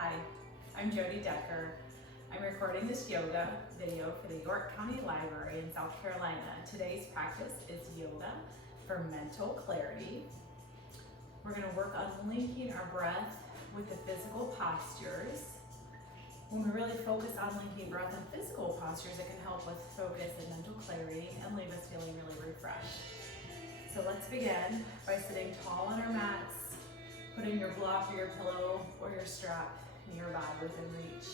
Hi, I'm Jody. I'm recording this yoga video for the York County Library in South Carolina. Today's practice is yoga for mental clarity. We're going to work on linking our breath with the physical postures. When we really focus on linking breath and physical postures, it can help with focus and mental clarity and leave us feeling really refreshed. So let's begin by sitting tall on our mats, putting your block or your pillow or your strap nearby within reach.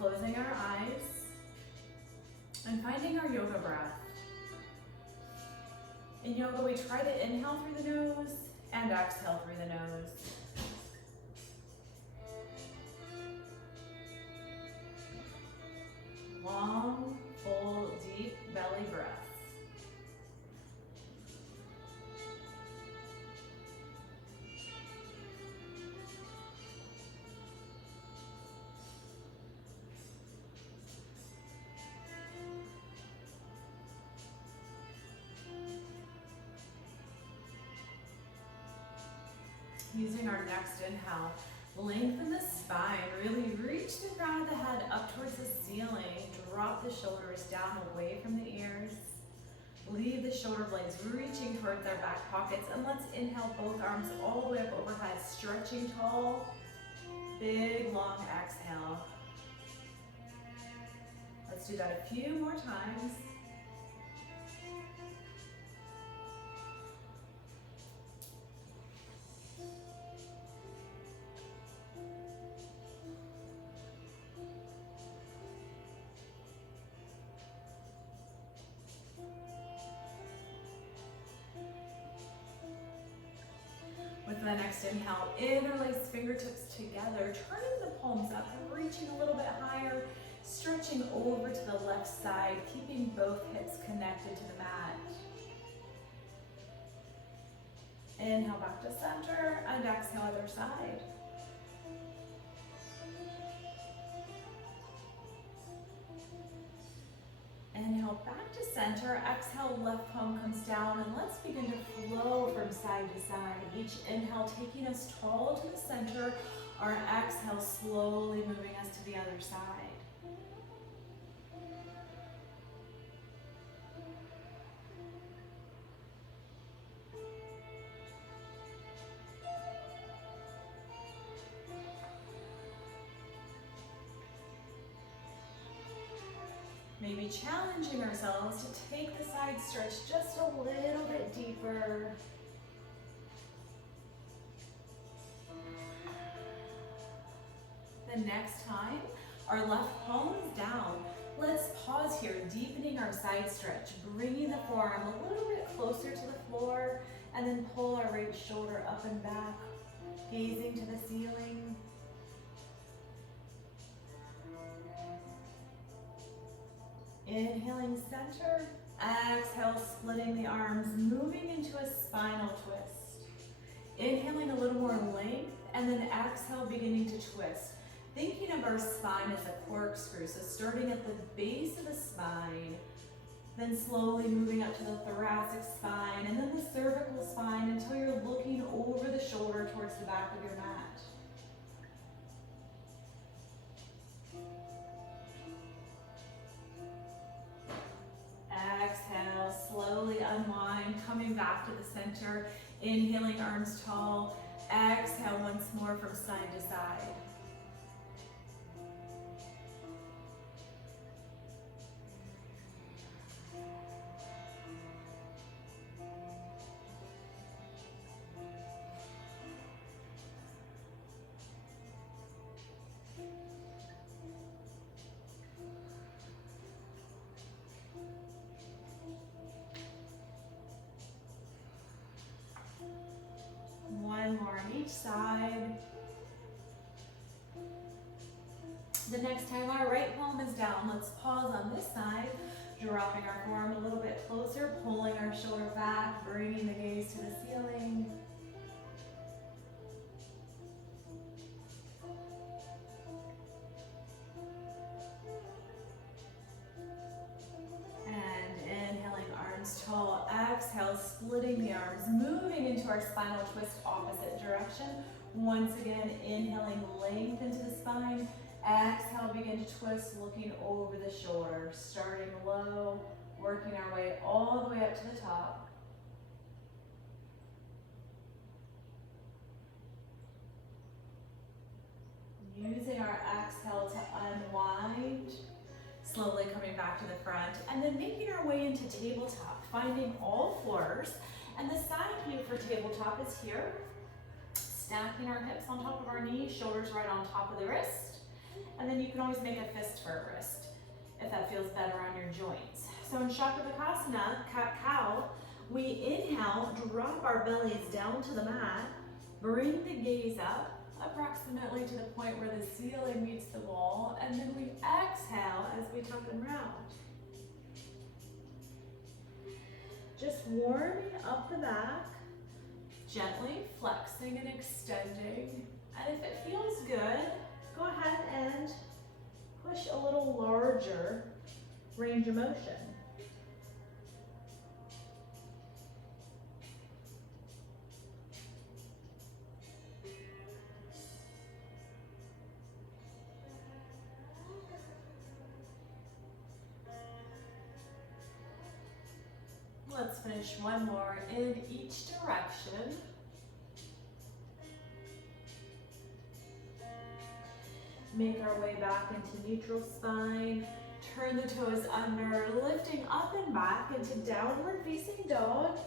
Closing our eyes and finding our yoga breath. In yoga, we try to inhale through the nose and exhale through the nose. Long, full, deep belly breaths. Using our next inhale, lengthen the spine, really reach the crown of the head up towards the ceiling, drop the shoulders down away from the ears, leave the shoulder blades reaching towards our back pockets, and let's inhale both arms all the way up overhead, stretching tall, big long exhale. Let's do that a few more times. With the next inhale, interlace fingertips together, turning the palms up, reaching a little bit higher, stretching over to the left side, keeping both hips connected to the mat. Inhale back to center and exhale other side. Inhale back to center, exhale, left palm comes down, and let's begin to flow from side to side. Each inhale taking us tall to the center, our exhale slowly moving us to the other side. Maybe challenging ourselves to take the side stretch just a little bit deeper. The next time, our left palm is down. Let's pause here, deepening our side stretch, bringing the forearm a little bit closer to the floor, and then pull our right shoulder up and back, gazing to the ceiling. Inhaling center, exhale, splitting the arms, moving into a spinal twist. Inhaling a little more length, and then exhale, beginning to twist. Thinking of our spine as a corkscrew, so starting at the base of the spine, then slowly moving up to the thoracic spine, and then the cervical spine until you're looking over the shoulder towards the back of your mat. Exhale, slowly unwind, coming back to the center, inhaling arms tall, exhale once more from side to side. One more on each side. The next time our right palm is down, let's pause on this side, dropping our forearm a little bit closer, pulling our shoulder back, bringing the gaze to the ceiling. And inhaling arms tall, exhale, splitting the arms, moving into our spinal twist opposite direction, Once again, inhaling length into the spine. Exhale, begin to twist, looking over the shoulder. Starting low, working our way all the way up to the top. Using our exhale to unwind. Slowly coming back to the front, and then making our way into tabletop, finding all fours. And the side view for tabletop is here. Stacking our hips on top of our knees, shoulders right on top of the wrist. And then you can always make a fist for a wrist if that feels better on your joints. So in Chakravarasana, cat-cow, we inhale, drop our bellies down to the mat, bring the gaze up approximately to the point where the ceiling meets the wall, and then we exhale as we tuck and round. Just warming up the back, gently flexing and extending. And if it feels good, go ahead and push a little larger range of motion. Let's finish one more in each direction. Make our way back into neutral spine. Turn the toes under, lifting up and back into downward facing dog.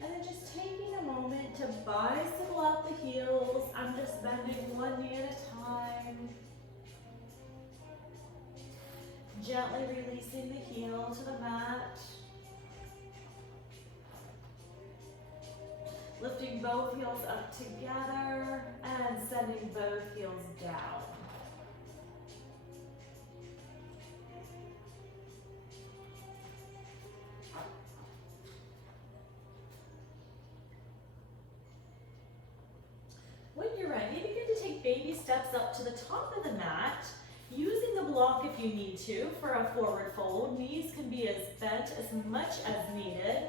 And then just taking a moment to bicycle out the heels. I'm just bending one knee at a time. Gently releasing the heel to the mat. Lifting both heels up together and sending both heels down. When you're ready, begin to take baby steps up to the top of the mat, using the block if you need to for a forward fold. Knees can be as bent as much as needed.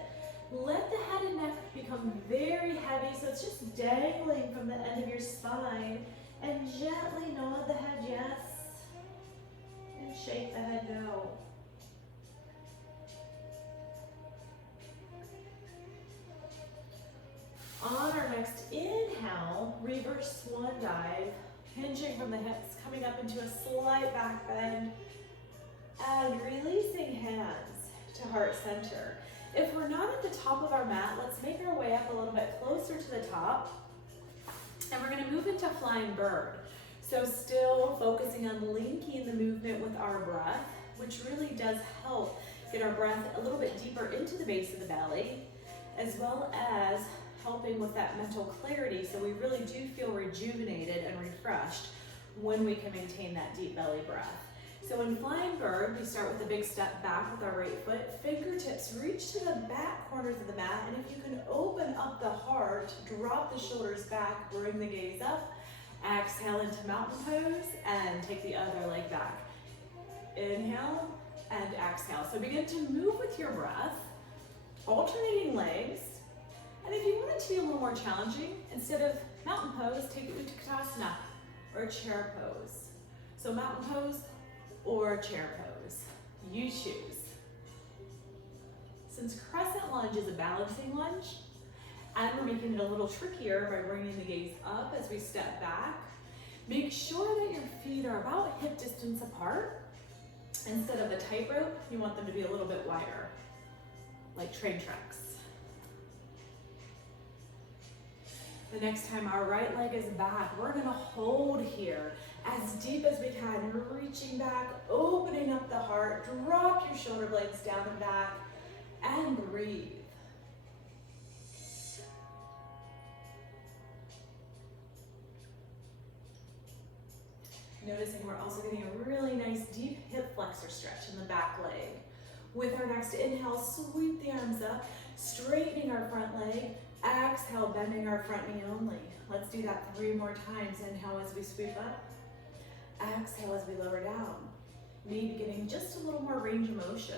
Let the head and neck become very heavy, so it's just dangling from the end of your spine. And gently nod the head yes, and shake the head no. On our next inhale, reverse swan dive, hinging from the hips, coming up into a slight back bend, and releasing hands to heart center. If we're not at the top of our mat, let's make our way up a little bit closer to the top. And we're gonna move into flying bird. So still focusing on linking the movement with our breath, which really does help get our breath a little bit deeper into the base of the belly, as well as helping with that mental clarity. So we really do feel rejuvenated and refreshed when we can maintain that deep belly breath. So in flying bird, we start with a big step back with our right foot. Fingertips reach to the back corners of the mat, and if you can open up the heart, drop the shoulders back, bring the gaze up, exhale into mountain pose, and take the other leg back. Inhale and exhale. So begin to move with your breath, alternating legs. And if you want it to be a little more challenging, instead of mountain pose, take Utkatasana or chair pose. So mountain pose or chair pose, you choose. Since crescent lunge is a balancing lunge, and we're making it a little trickier by bringing the gaze up as we step back, make sure that your feet are about hip distance apart. Instead of a tightrope, you want them to be a little bit wider, like train tracks. The next time our right leg is back, we're gonna hold here as deep as we can, reaching back, opening up the heart, drop your shoulder blades down and back, and breathe. Noticing we're also getting a really nice deep hip flexor stretch in the back leg. With our next inhale, sweep the arms up, straightening our front leg. Exhale, bending our front knee only. Let's do that 3 more times. Inhale as we sweep up. Exhale as we lower down. Maybe getting just a little more range of motion.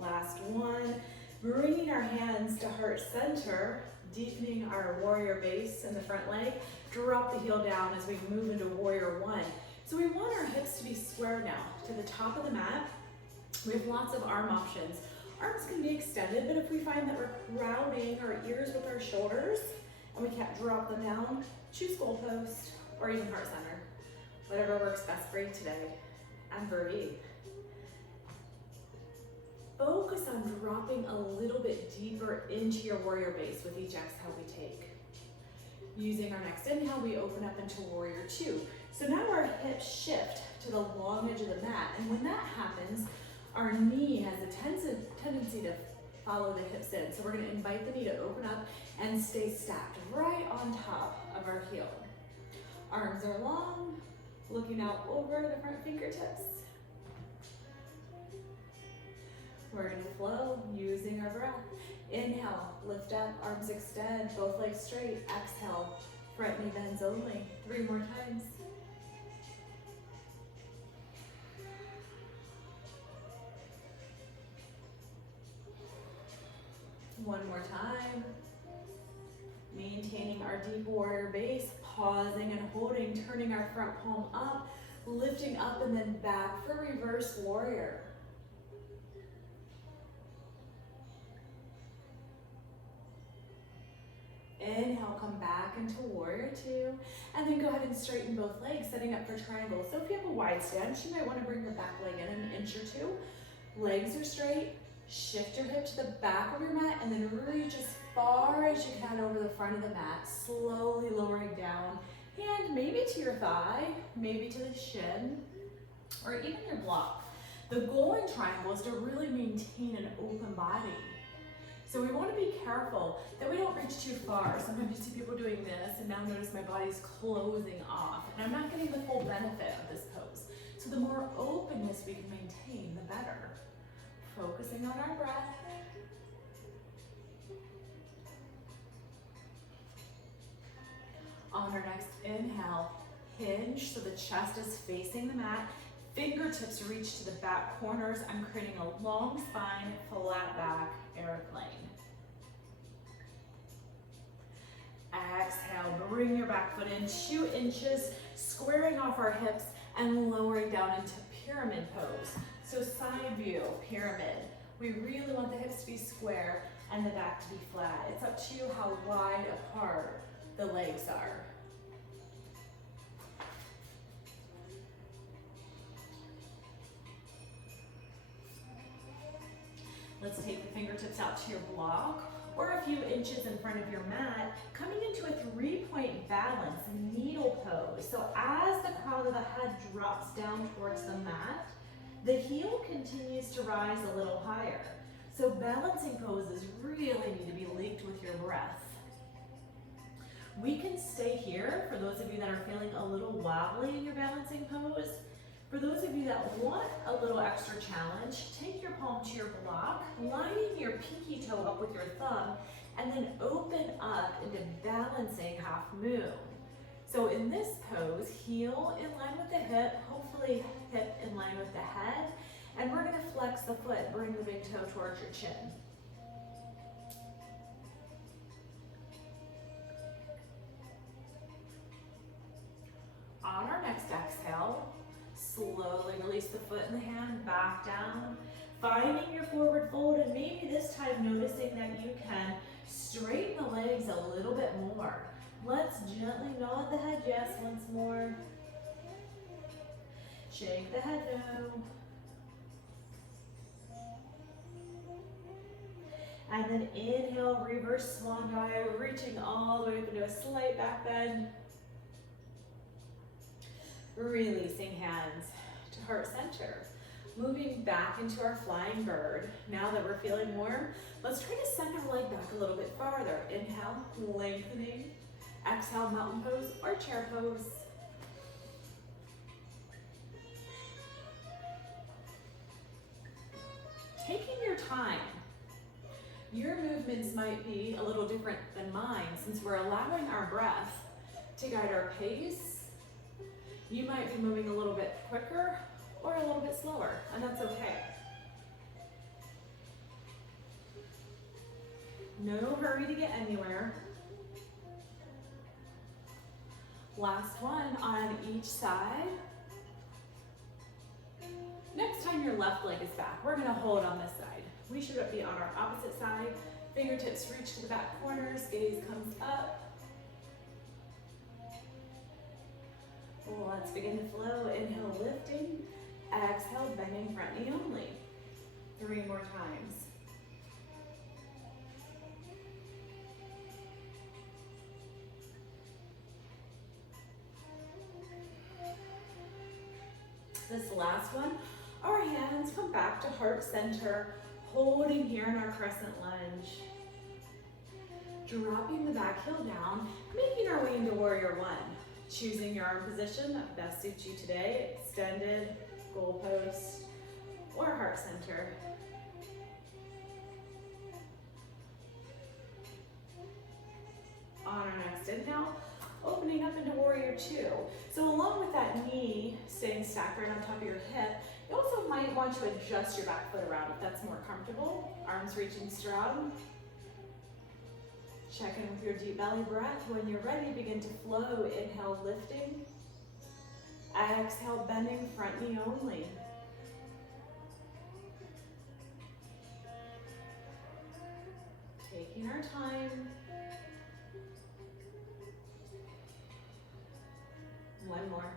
Last one. Bringing our hands to heart center, deepening our warrior base in the front leg. Drop the heel down as we move into warrior one. So we want our hips to be square now to the top of the mat. We have lots of arm options. Arms can be extended, but if we find that we're crowding our ears with our shoulders and we can't drop them down, choose goalpost or even heart center. Whatever works best for you today. And breathe. Focus on dropping a little bit deeper into your warrior base with each exhale we take. Using our next inhale, we open up into warrior two. So now our hips shift to the long edge of the mat, and when that happens, our knee has a tendency to follow the hips in. So we're going to invite the knee to open up and stay stacked right on top of our heel. Arms are long, looking out over the front fingertips. We're going to flow using our breath. Inhale, lift up, arms extend, both legs straight. Exhale, front knee bends only. 3 more times. One more time. Maintaining our deep warrior base, pausing and holding, turning our front palm up, lifting up and then back for reverse warrior. Inhale, come back into warrior two, and then go ahead and straighten both legs, setting up for triangle. So if you have a wide stance, you might want to bring your back leg in an inch or two. Legs are straight, shift your hip to the back of your mat, and then reach as far as you can over the front of the mat, slowly lowering down, hand maybe to your thigh, maybe to the shin, or even your block. The goal in triangle is to really maintain an open body. So we want to be careful that we don't reach too far. Sometimes you see people doing this, and now notice my body's closing off, and I'm not getting the full benefit of this pose. So the more openness we can maintain, the better. Focusing on our breath. On our next inhale, hinge so the chest is facing the mat. Fingertips reach to the back corners. I'm creating a long spine, flat back, airplane. Exhale, bring your back foot in 2 inches, squaring off our hips and lowering down into pyramid pose. So side view, pyramid. We really want the hips to be square and the back to be flat. It's up to you how wide apart the legs are. Let's take the fingertips out to your block or a few inches in front of your mat, coming into a 3-point balance, needle pose. So as the crown of the head drops down towards the mat, the heel continues to rise a little higher. So balancing poses really need to be linked with your breath. We can stay here for those of you that are feeling a little wobbly in your balancing pose. For those of you that want a little extra challenge, take your palm to your block, lining your pinky toe up with your thumb, and then open up into balancing half moon. So in this pose, heel in line with the hip, hopefully hip in line with the head, and we're gonna flex the foot, bring the big toe towards your chin. On our next exhale, slowly release the foot and the hand back down, finding your forward fold, and maybe this time noticing that you can straighten the legs a little bit more. Let's gently nod the head yes once more. Shake the head no. And then inhale, reverse swan dive, reaching all the way up into a slight back bend. Releasing hands to heart center. Moving back into our flying bird. Now that we're feeling warm, let's try to send our leg back a little bit farther. Inhale, lengthening. Exhale, mountain pose or chair pose. Taking your time. Your movements might be a little different than mine since we're allowing our breath to guide our pace. You might be moving a little bit quicker or a little bit slower, and that's okay. No hurry to get anywhere. Last one on each side. Next time your left leg is back, we're gonna hold on this side. We should be on our opposite side. Fingertips reach to the back corners, gaze comes up. Let's begin to flow. Inhale, lifting. Exhale, bending front knee only. 3 more times. This last one, our hands come back to heart center, holding here in our crescent lunge. Dropping the back heel down, making our way into warrior one. Choosing your arm position that best suits you today, extended, goalpost, or heart center. On our next inhale, opening up into warrior two. So along with that knee staying stacked right on top of your hip, you also might want to adjust your back foot around if that's more comfortable. Arms reaching strong. Check in with your deep belly breath. When you're ready, begin to flow. Inhale, lifting. Exhale, bending front knee only. Taking our time. One more.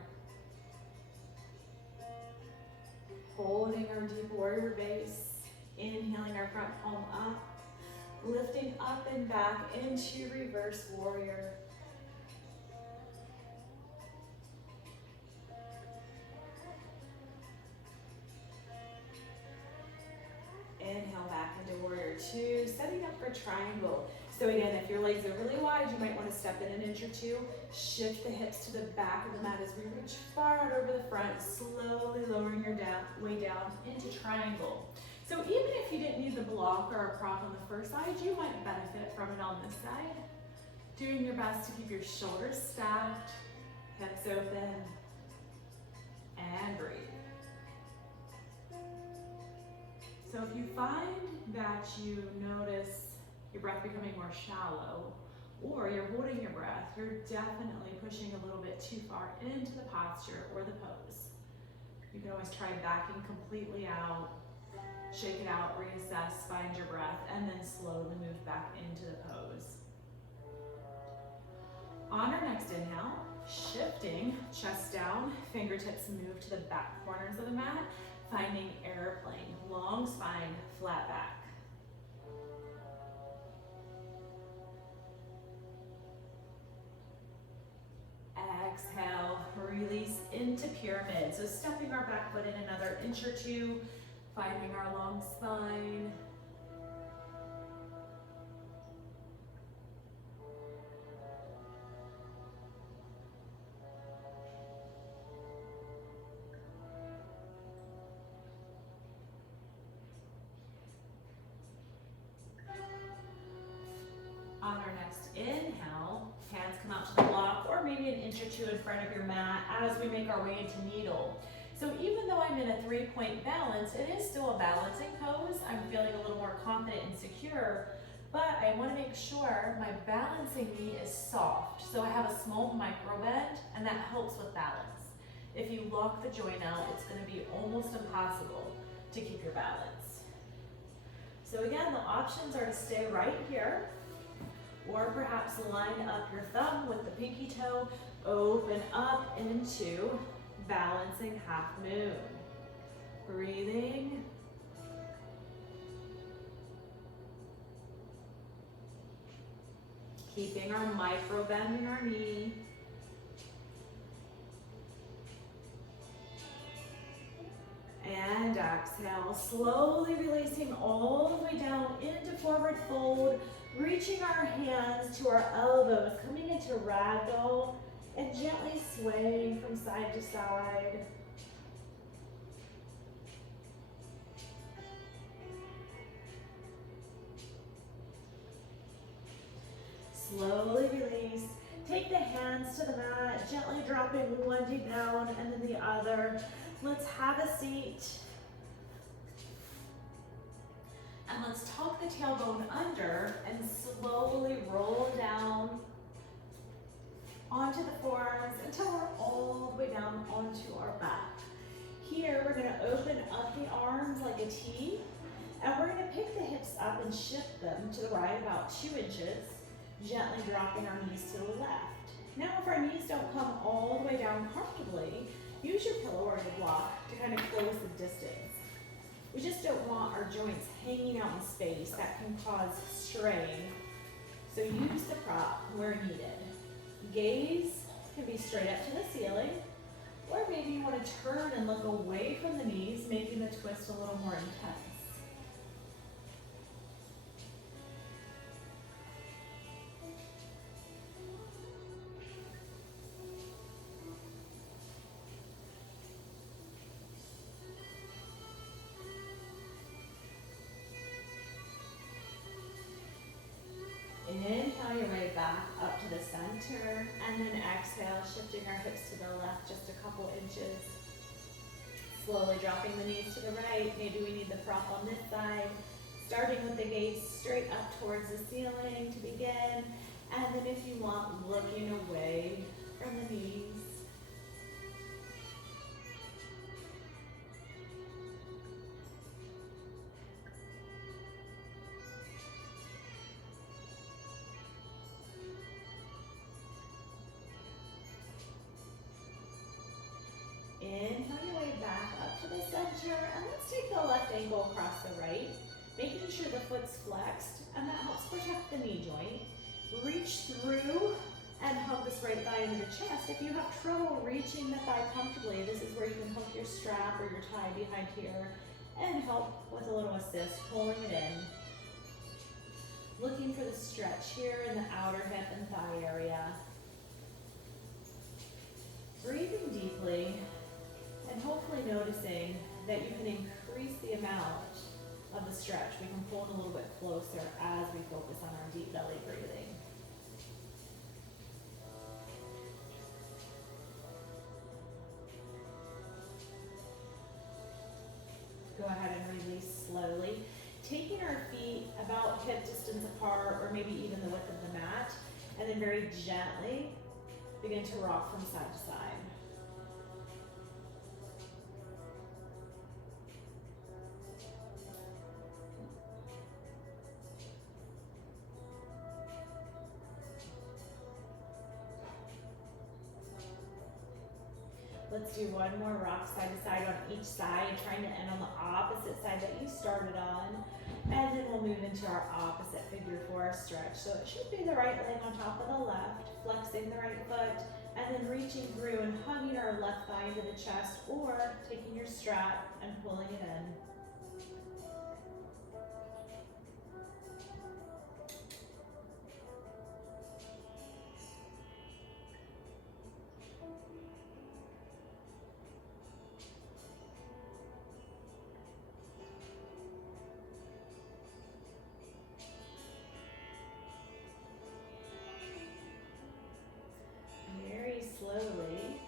Holding our deep warrior base. Inhaling our front palm up. Lifting up and back into reverse warrior. Inhale back into warrior two, setting up for triangle. So again, if your legs are really wide, you might want to step in an inch or two. Shift the hips to the back of the mat as we reach far out over the front, slowly lowering your way down into triangle. So even if you didn't need the block or a prop on the first side, you might benefit from it on this side. Doing your best to keep your shoulders stacked, hips open, and breathe. So if you find that you notice your breath becoming more shallow, or you're holding your breath, you're definitely pushing a little bit too far into the posture or the pose. You can always try backing completely out. Shake it out, reassess, find your breath, and then slowly move back into the pose. On our next inhale, shifting, chest down, fingertips move to the back corners of the mat, finding airplane, long spine, flat back. Exhale, release into pyramid. So stepping our back foot in another inch or two, finding our long spine. On our next inhale, hands come out to the block or maybe an inch or two in front of your mat as we make our way into needle. So even though I'm in a 3-point balance, it is still a balancing pose. I'm feeling a little more confident and secure, but I want to make sure my balancing knee is soft. So I have a small micro bend, and that helps with balance. If you lock the joint out, it's going to be almost impossible to keep your balance. So again, the options are to stay right here, or perhaps line up your thumb with the pinky toe, open up into balancing half moon. Breathing. Keeping our micro bend in our knee. And exhale, slowly releasing all the way down into forward fold, reaching our hands to our elbows, coming into ragdoll, and gently swaying from side to side. Slowly release. Take the hands to the mat, gently dropping one knee down and then the other. Let's have a seat. And let's tuck the tailbone under and until we're all the way down onto our back. Here, we're gonna open up the arms like a T, and we're gonna pick the hips up and shift them to the right about 2 inches, gently dropping our knees to the left. Now, if our knees don't come all the way down comfortably, use your pillow or your block to kind of close the distance. We just don't want our joints hanging out in space. That can cause strain. So use the prop where needed. Gaze can be straight up to the ceiling, or maybe you want to turn and look away from the knees, making the twist a little more intense. Inhale your way back up to the center, and then exhale, shifting our hips to the left just a couple inches. Slowly dropping the knees to the right. Maybe we need the prop on this side. Starting with the gaze straight up towards the ceiling to begin, and then if you want, looking away from the knees. Inhale your way back up to the center, and let's take the left ankle across the right, making sure the foot's flexed, and that helps protect the knee joint. Reach through and hug this right thigh into the chest. If you have trouble reaching the thigh comfortably, this is where you can hook your strap or your tie behind here and help with a little assist, pulling it in. Looking for the stretch here in the outer hip and thigh area. Breathing deeply, and hopefully noticing that you can increase the amount of the stretch. We can pull it a little bit closer as we focus on our deep belly breathing. Go ahead and release slowly. Taking our feet about hip distance apart, or maybe even the width of the mat, and then very gently begin to rock from side to side. Let's do one more rock side to side on each side, trying to end on the opposite side that you started on. And then we'll move into our opposite figure 4 stretch. So it should be the right leg on top of the left, flexing the right foot, and then reaching through and hugging our left thigh into the chest, or taking your strap and pulling it in. Slowly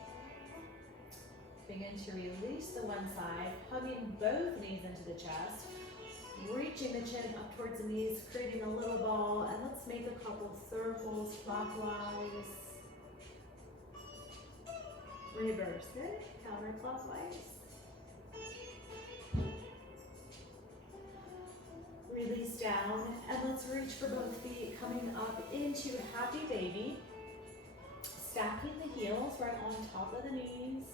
begin to release the one side, hugging both knees into the chest, reaching the chin up towards the knees, creating a little ball, and let's make a couple circles clockwise. Reverse it, counterclockwise. Release down, and let's reach for both feet, coming up into happy baby. Stacking the heels right on top of the knees,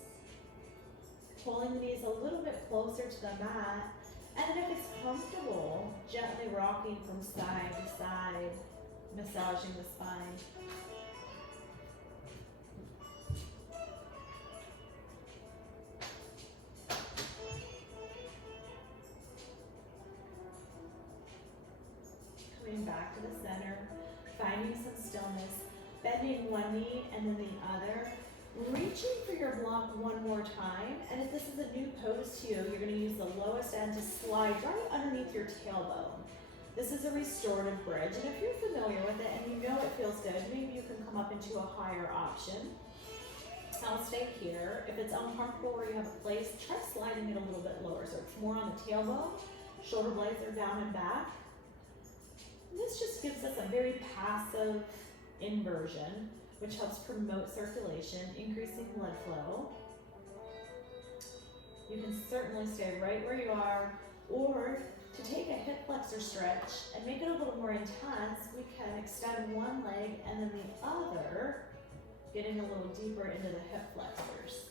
pulling the knees a little bit closer to the mat, and then if it's comfortable, gently rocking from side to side, massaging the spine. Coming back to the center, finding some stillness. Bending one knee and then the other. Reaching for your block one more time. And if this is a new pose to you, you're going to use the lowest end to slide right underneath your tailbone. This is a restorative bridge. And if you're familiar with it and you know it feels good, maybe you can come up into a higher option. I'll stay here. If it's uncomfortable where you have a place, try sliding it a little bit lower so it's more on the tailbone. Shoulder blades are down and back. And this just gives us a very passive inversion, which helps promote circulation, increasing blood flow. You can certainly stay right where you are, or to take a hip flexor stretch and make it a little more intense, we can extend one leg and then the other, getting a little deeper into the hip flexors.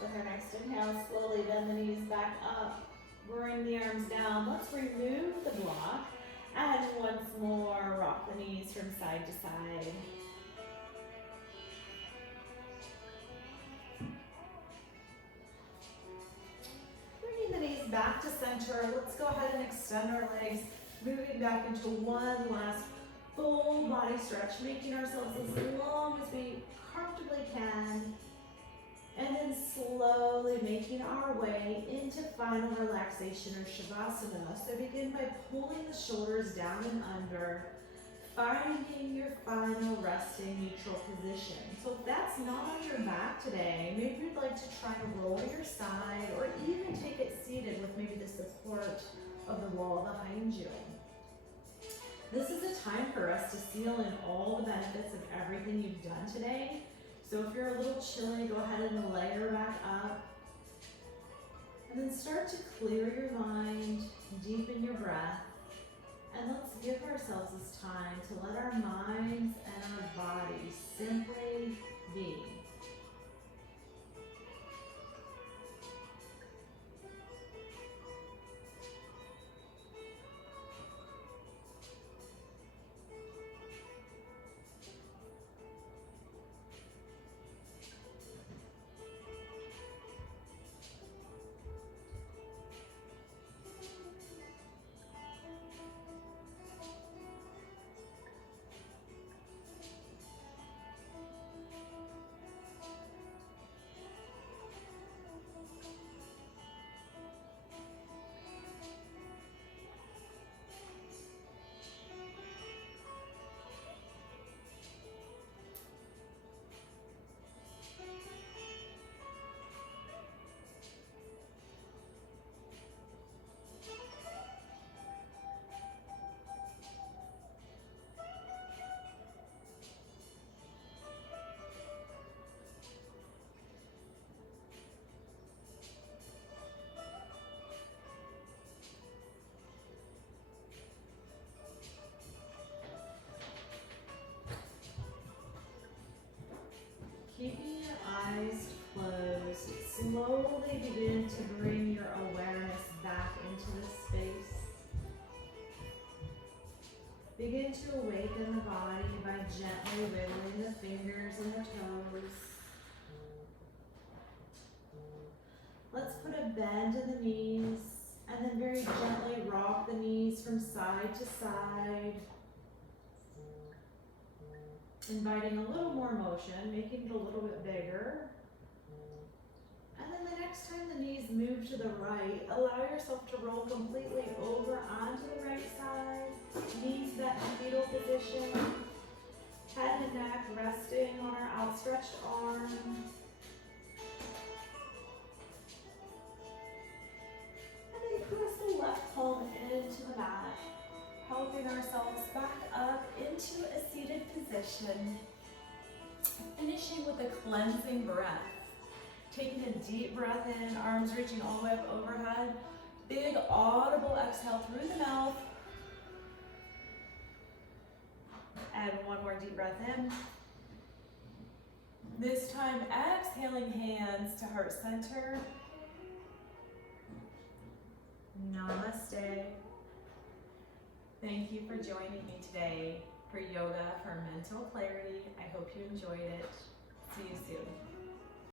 With our next inhale, slowly bend the knees back up, bring the arms down. Let's remove the block, and once more, rock the knees from side to side. Bringing the knees back to center, let's go ahead and extend our legs, moving back into one last full body stretch, making ourselves as long as we comfortably can. And then slowly making our way into final relaxation or Savasana. So begin by pulling the shoulders down and under, finding your final resting neutral position. So if that's not on your back today, maybe you'd like to try to roll to your side or even take it seated with maybe the support of the wall behind you. This is a time for us to seal in all the benefits of everything you've done today. So if you're a little chilly, go ahead and layer back up. And then start to clear your mind, deepen your breath. And let's give ourselves this time to let our minds and our bodies simply be. Keeping your eyes closed, slowly begin to bring your awareness back into this space. Begin to awaken the body by gently wiggling the fingers and the toes. Let's put a bend in the knees and then very gently rock the knees from side to side. Inviting a little more motion, making it a little bit bigger. And then the next time the knees move to the right, allow yourself to roll completely over onto the right side. Knees bent in fetal position. Head and neck resting on our outstretched arm. And then press the left palm into the mat, helping ourselves back up into a seated position. Finishing with a cleansing breath. Taking a deep breath in, arms reaching all the way up overhead. Big audible exhale through the mouth. And one more deep breath in. This time, exhaling hands to heart center. Namaste. Thank you for joining me today for yoga for mental clarity. I hope you enjoyed it. See you soon.